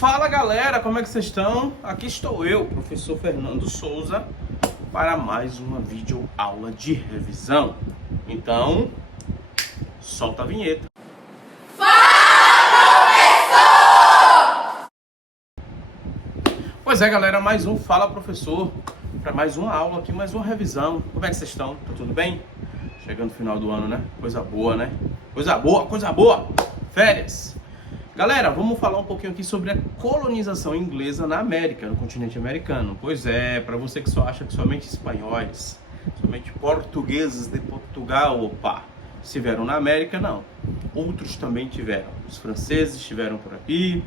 Fala galera, como é que vocês estão? Aqui estou eu, professor Fernando Souza, para mais uma videoaula de revisão. Então, solta a vinheta. Pois é galera, mais um Fala Professor, para mais uma aula aqui, mais uma revisão. Como é que vocês estão? Tá tudo bem? Chegando no final do ano, né? Coisa boa, né? Coisa boa, coisa boa! Férias! Galera, vamos falar um pouquinho aqui sobre a colonização inglesa na América, no continente americano. Pois é, para você que só acha que somente espanhóis, somente portugueses de Portugal, opa, estiveram na América, não. Outros também tiveram. Os franceses estiveram por aqui,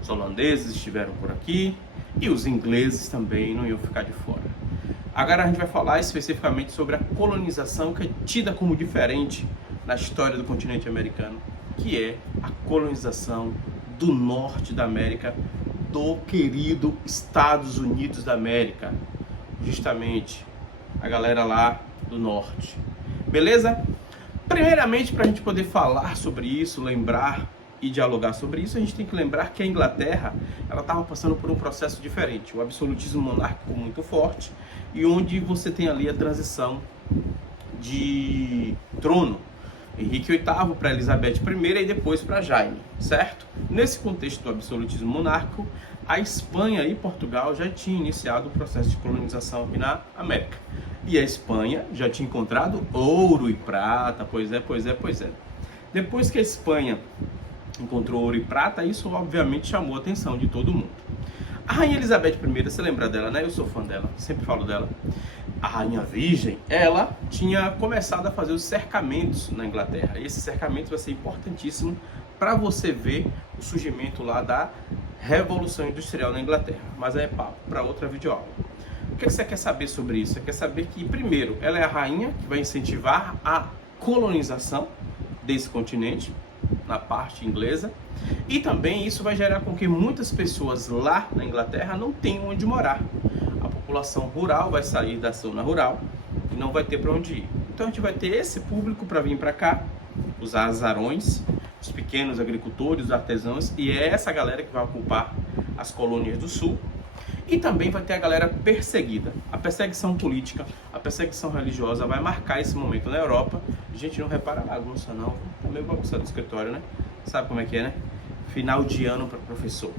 os holandeses estiveram por aqui e os ingleses também não iam ficar de fora. Agora a gente vai falar especificamente sobre a colonização que é tida como diferente na história do continente americano, que é a colonização do norte da América, do querido Estados Unidos da América, justamente a galera lá do norte. Beleza? Primeiramente, para a gente poder falar sobre isso, lembrar e dialogar sobre isso, a gente tem que lembrar que a Inglaterra ela estava passando por um processo diferente, o absolutismo monárquico muito forte, e onde você tem ali a transição de trono, Henrique VIII para Elizabeth I e depois para Jaime, certo? Nesse contexto do absolutismo monárquico, a Espanha e Portugal já tinham iniciado o processo de colonização aqui na América. E a Espanha já tinha encontrado ouro e prata, pois é. Depois que a Espanha encontrou ouro e prata, isso obviamente chamou a atenção de todo mundo. A Rainha Elizabeth I, você lembra dela, né? Eu sou fã dela, sempre falo dela. A Rainha Virgem, ela tinha começado a fazer os cercamentos na Inglaterra. E esse cercamento vai ser importantíssimo para você ver o surgimento lá da Revolução Industrial na Inglaterra. Mas aí é papo para outra videoaula. O que você quer saber sobre isso? Você quer saber que, primeiro, ela é a rainha que vai incentivar a colonização desse continente, na parte inglesa, e também isso vai gerar com que muitas pessoas lá na Inglaterra não tenham onde morar. A população rural vai sair da zona rural e não vai ter para onde ir. Então a gente vai ter esse público para vir para cá, os azarões, os pequenos agricultores, os artesãos, e é essa galera que vai ocupar as colônias do sul. E também vai ter a galera perseguida. A perseguição política, a perseguição religiosa vai marcar esse momento na Europa. A gente não repara a bagunça não, tá meio bagunçado no escritório, né? Sabe como é que é, né? Final de ano para professor.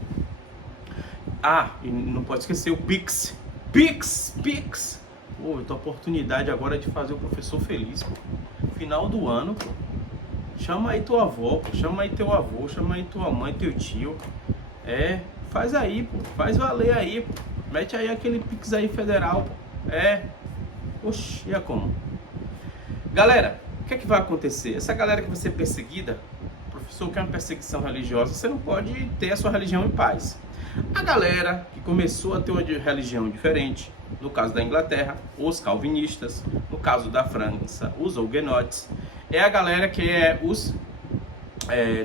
Ah, e não pode esquecer o Pix. Pix! Pô, eu tô a oportunidade agora de fazer o professor feliz, pô. Final do ano, pô. Chama aí tua avó, pô. Chama aí teu avô, chama aí tua mãe, teu tio. Faz aí, pô. Faz valer aí, pô. Mete aí aquele Pix aí federal, pô. Oxi, e é como? Galera, o que é que vai acontecer? Essa galera que vai ser perseguida, professor, que é uma perseguição religiosa, você não pode ter a sua religião em paz. A galera que começou a ter uma religião diferente, no caso da Inglaterra, os calvinistas, no caso da França, os huguenotes, é a galera que é os...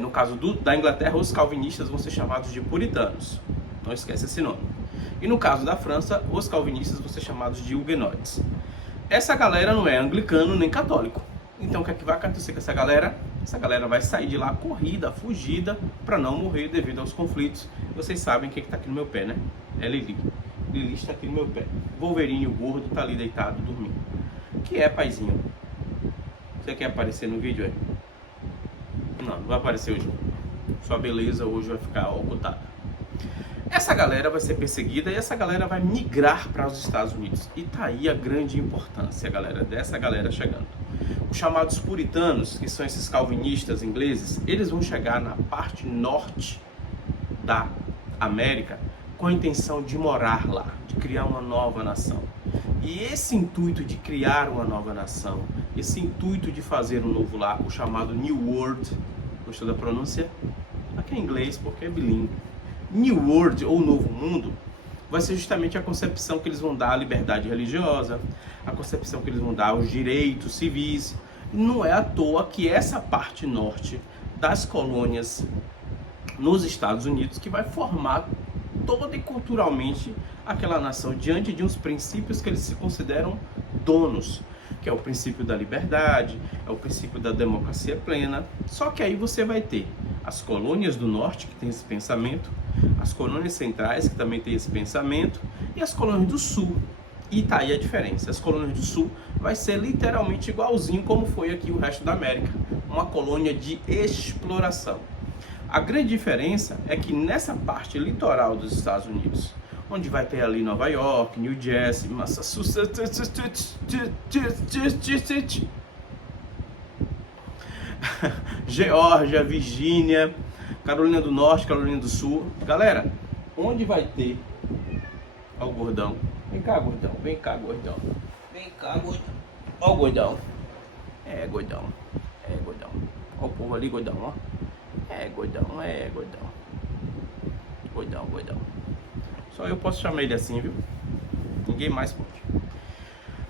no caso da Inglaterra, os calvinistas vão ser chamados de puritanos. Não esquece esse nome. E no caso da França, os calvinistas vão ser chamados de huguenotes. Essa galera não é anglicano nem católico. Então o que é que vai acontecer com essa galera? Essa galera vai sair de lá corrida, fugida, para não morrer devido aos conflitos. Vocês sabem quem está aqui no meu pé, né? É Lili. Lili está aqui no meu pé. Wolverine, o gordo, está ali deitado, dormindo. Que é, paizinho? Você quer aparecer no vídeo aí? Não vai aparecer hoje. Sua beleza hoje vai ficar ocultada. Essa galera vai ser perseguida e essa galera vai migrar para os Estados Unidos. E tá aí a grande importância, galera, dessa galera chegando. Os chamados puritanos, que são esses calvinistas ingleses, eles vão chegar na parte norte da América com a intenção de morar lá, de criar uma nova nação. E esse intuito de criar uma nova nação, esse intuito de fazer um novo lar, o chamado New World, gostou da pronúncia? Aqui é inglês porque é bilíngue. New World, ou Novo Mundo, vai ser justamente a concepção que eles vão dar à liberdade religiosa, a concepção que eles vão dar aos direitos civis. Não é à toa que essa parte norte das colônias nos Estados Unidos que vai formar toda e culturalmente aquela nação diante de uns princípios que eles se consideram donos, que é o princípio da liberdade, é o princípio da democracia plena. Só que aí você vai ter as colônias do norte, que tem esse pensamento, as colônias centrais, que também tem esse pensamento, e as colônias do sul. E tá aí a diferença. As colônias do sul vai ser literalmente igualzinho como foi aqui o resto da América, uma colônia de exploração. A grande diferença é que nessa parte litoral dos Estados Unidos, onde vai ter ali Nova York, New Jersey, Massachusetts, Geórgia, Virgínia, Carolina do Norte, Carolina do Sul. Galera, onde vai ter... Ó o gordão. Vem cá, gordão. Vem cá, gordão. Vem cá, gordão. Ó o gordão. É, gordão. É, gordão. Ó o povo ali, gordão, ó. É, gordão. É, gordão. Gordão, gordão. Só eu posso chamar ele assim, viu? Ninguém mais pode.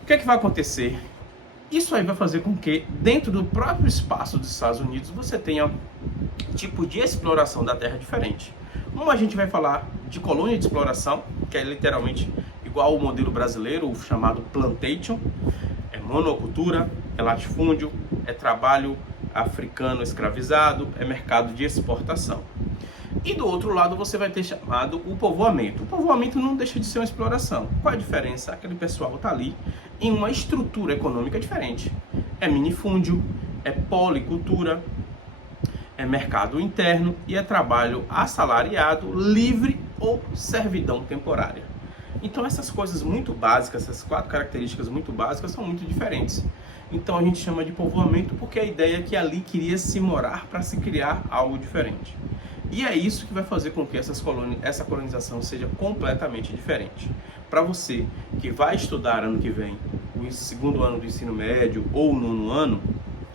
O que é que vai acontecer? Isso aí vai fazer com que, dentro do próprio espaço dos Estados Unidos, você tenha um tipo de exploração da terra diferente. Uma a gente vai falar de colônia de exploração, que é literalmente igual ao modelo brasileiro, o chamado plantation. É monocultura, é latifúndio, é trabalho africano escravizado, é mercado de exportação. E do outro lado você vai ter chamado o povoamento. O povoamento não deixa de ser uma exploração. Qual a diferença? Aquele pessoal está ali em uma estrutura econômica diferente. É minifúndio, é policultura, é mercado interno e é trabalho assalariado, livre ou servidão temporária. Então essas coisas muito básicas, essas 4 características muito básicas são muito diferentes. Então a gente chama de povoamento porque a ideia é que ali queria se morar para se criar algo diferente. E é isso que vai fazer com que essa colonização seja completamente diferente. Para você que vai estudar ano que vem o 2º ano do ensino médio, ou o 9º ano,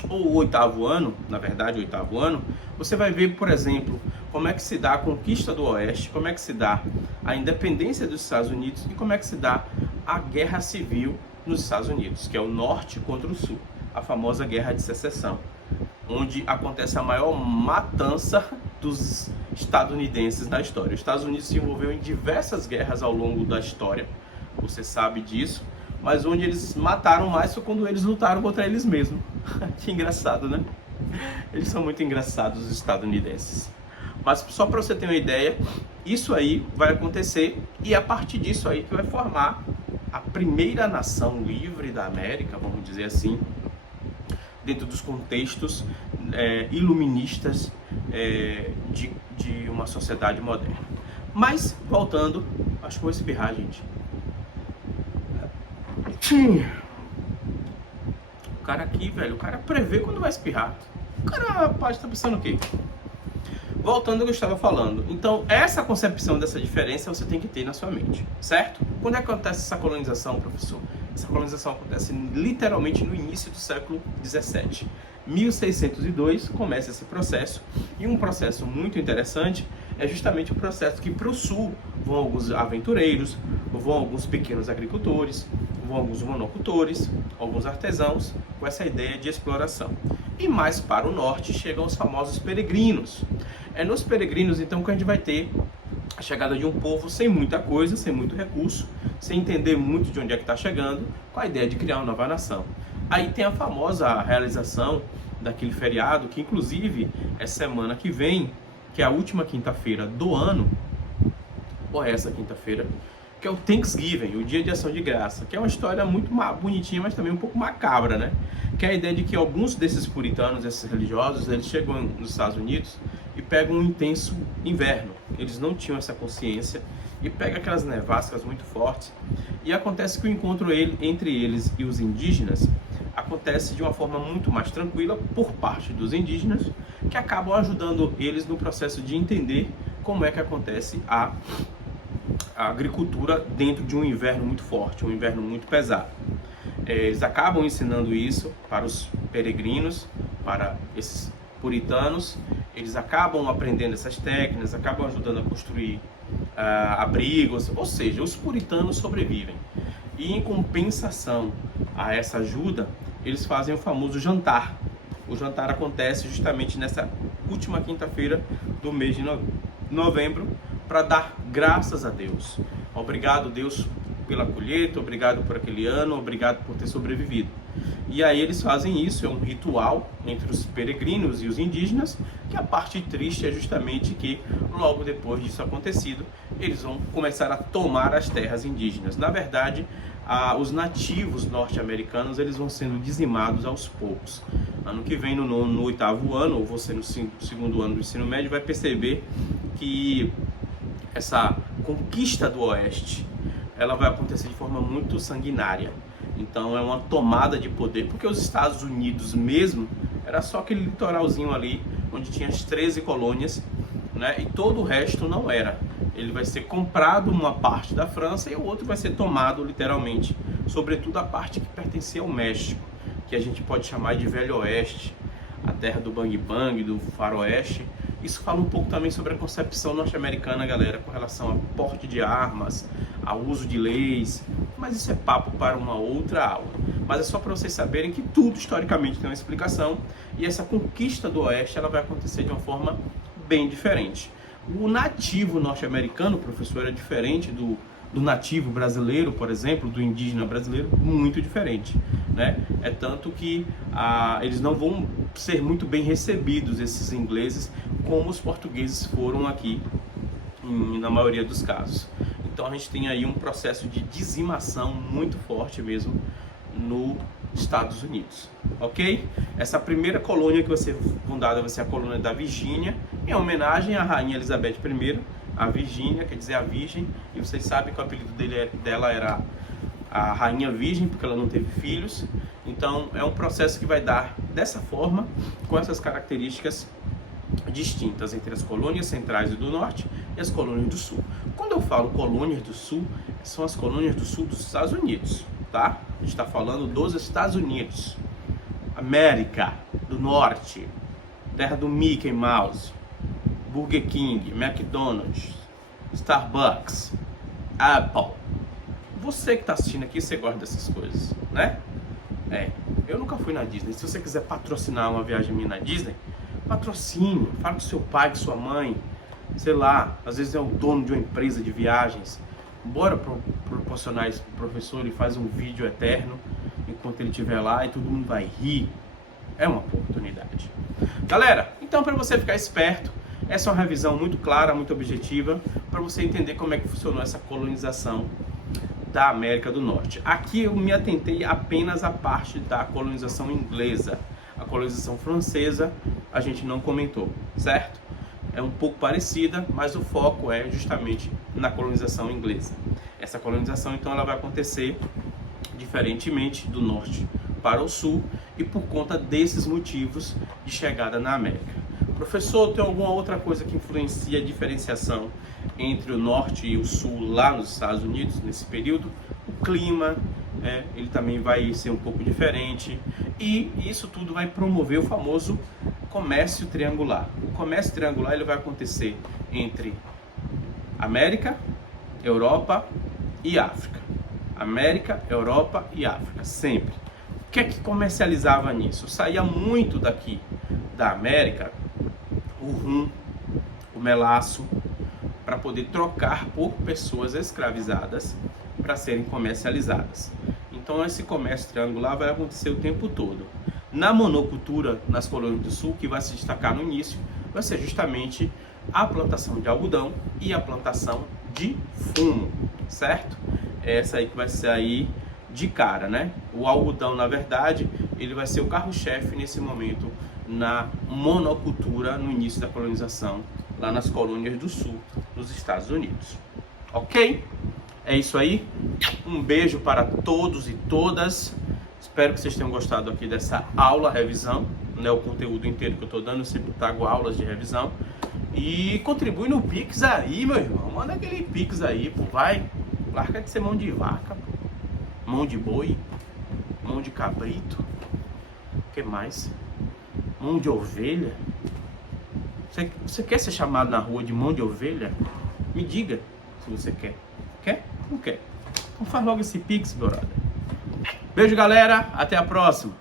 ou o 8º ano, na verdade o 8º ano, você vai ver, por exemplo, como é que se dá a conquista do Oeste, como é que se dá a independência dos Estados Unidos e como é que se dá a guerra civil nos Estados Unidos, que é o Norte contra o Sul, a famosa Guerra de Secessão, onde acontece a maior matança dos estadunidenses na história. Os Estados Unidos se envolveu em diversas guerras ao longo da história, você sabe disso, mas onde eles mataram mais foi quando eles lutaram contra eles mesmos. Que engraçado, né? Eles são muito engraçados, os estadunidenses. Mas só para você ter uma ideia, isso aí vai acontecer e a partir disso aí que vai formar a primeira nação livre da América, vamos dizer assim, dentro dos contextos iluministas de uma sociedade moderna. Mas, voltando, acho que vou espirrar, gente. O cara aqui, velho, o cara prevê quando vai espirrar. O cara, rapaz, tá pensando o quê? Voltando ao que eu estava falando. Então, essa concepção dessa diferença você tem que ter na sua mente, certo? Quando é que acontece essa colonização, professor? Essa colonização acontece literalmente no início do século 17. 1602 começa esse processo, e um processo muito interessante é justamente o processo que para o sul vão alguns aventureiros, vão alguns pequenos agricultores, vão alguns monocultores, alguns artesãos com essa ideia de exploração. E mais para o norte chegam os famosos peregrinos. É nos peregrinos então que a gente vai ter a chegada de um povo sem muita coisa, sem muito recurso, sem entender muito de onde é que está chegando, com a ideia de criar uma nova nação. Aí tem a famosa realização daquele feriado, que inclusive é semana que vem, que é a última quinta-feira do ano, ou é essa quinta-feira, que é o Thanksgiving, o Dia de Ação de Graça, que é uma história muito bonitinha, mas também um pouco macabra, né? Que é a ideia de que alguns desses puritanos, esses religiosos, eles chegam nos Estados Unidos e pegam um intenso inverno. Eles não tinham essa consciência e pegam aquelas nevascas muito fortes. E acontece que o encontro entre eles e os indígenas acontece de uma forma muito mais tranquila por parte dos indígenas, que acabam ajudando eles no processo de entender como é que acontece a agricultura dentro de um inverno muito forte, um inverno muito pesado. Eles acabam ensinando isso para os peregrinos, para esses puritanos, eles acabam aprendendo essas técnicas, acabam ajudando a construir abrigos, ou seja, os puritanos sobrevivem. E em compensação a essa ajuda, eles fazem o famoso jantar. O jantar acontece justamente nessa última quinta-feira do mês de novembro, para dar graças a Deus. Obrigado, Deus, pela colheita, obrigado por aquele ano, obrigado por ter sobrevivido. E aí eles fazem isso, é um ritual entre os peregrinos e os indígenas, que a parte triste é justamente que logo depois disso acontecido, eles vão começar a tomar as terras indígenas. Na verdade, os nativos norte-americanos eles vão sendo dizimados aos poucos. Ano que vem, no oitavo ano, ou você no segundo ano do ensino médio, vai perceber que essa conquista do Oeste, ela vai acontecer de forma muito sanguinária. Então é uma tomada de poder, porque os Estados Unidos mesmo, era só aquele litoralzinho ali, onde tinha as 13 colônias, né? E todo o resto não era. Ele vai ser comprado uma parte da França e o outro vai ser tomado literalmente, sobretudo a parte que pertencia ao México, que a gente pode chamar de Velho Oeste, a terra do Bang Bang, do Faroeste. Isso fala um pouco também sobre a concepção norte-americana, galera, com relação ao porte de armas, ao uso de leis, mas isso é papo para uma outra aula. Mas é só para vocês saberem que tudo historicamente tem uma explicação, e essa conquista do Oeste ela vai acontecer de uma forma bem diferente. O nativo norte-americano, professor, é diferente do nativo brasileiro, por exemplo, do indígena brasileiro, muito diferente, né? É tanto que eles não vão ser muito bem recebidos, esses ingleses, como os portugueses foram aqui, na maioria dos casos. Então a gente tem aí um processo de dizimação muito forte mesmo nos Estados Unidos, ok? Essa primeira colônia que vai ser fundada vai ser a colônia da Virgínia, em homenagem à Rainha Elizabeth I, a Virgínia, quer dizer a Virgem, e vocês sabem que o apelido dela era a Rainha Virgem, porque ela não teve filhos. Então é um processo que vai dar dessa forma, com essas características distintas entre as colônias centrais e do norte e as colônias do sul. Quando eu falo colônias do sul, são as colônias do sul dos Estados Unidos, tá? A gente está falando dos Estados Unidos, América do Norte, terra do Mickey Mouse, Burger King, McDonald's, Starbucks, Apple. Você que está assistindo aqui, você gosta dessas coisas, né? Eu nunca fui na Disney. Se você quiser patrocinar uma viagem minha na Disney, patrocine, fala com seu pai, com sua mãe, sei lá, às vezes é o dono de uma empresa de viagens. Bora proporcionar isso pro professor, ele faz um vídeo eterno enquanto ele estiver lá e todo mundo vai rir. É uma oportunidade. Galera, então para você ficar esperto, essa é uma revisão muito clara, muito objetiva, para você entender como é que funcionou essa colonização da América do Norte. Aqui eu me atentei apenas à parte da colonização inglesa. A colonização francesa a gente não comentou, certo? É um pouco parecida, mas o foco é justamente na colonização inglesa. Essa colonização então ela vai acontecer diferentemente do norte para o sul e por conta desses motivos de chegada na América. Professor, tem alguma outra coisa que influencia a diferenciação entre o norte e o sul lá nos Estados Unidos nesse período? O clima, ele também vai ser um pouco diferente, e isso tudo vai promover o famoso comércio triangular. O comércio triangular ele vai acontecer entre América, Europa e África. América, Europa e África, sempre. O que é que comercializava nisso? Saía muito daqui da América o rum, o melaço, para poder trocar por pessoas escravizadas para serem comercializadas. Então esse comércio triangular vai acontecer o tempo todo. Na monocultura, nas colônias do sul, que vai se destacar no início, vai ser justamente a plantação de algodão e a plantação de fumo, certo? Essa aí que vai sair de cara, né? O algodão, na verdade, ele vai ser o carro-chefe nesse momento na monocultura no início da colonização, lá nas colônias do sul dos Estados Unidos. Ok? É isso aí. Um beijo para todos e todas. Espero que vocês tenham gostado aqui dessa aula revisão, né? O conteúdo inteiro que eu estou dando, eu sempre trago aulas de revisão. E contribui no Pix aí, meu irmão. Manda aquele Pix aí, pô. Vai. Larga de ser mão de vaca, pô. Mão de boi. Mão de cabrito. O que mais? Mão de ovelha? Você quer ser chamado na rua de mão de ovelha? Me diga se você quer. Quer? Não quer? Então faz logo esse Pix, brother. Beijo, galera. Até a próxima.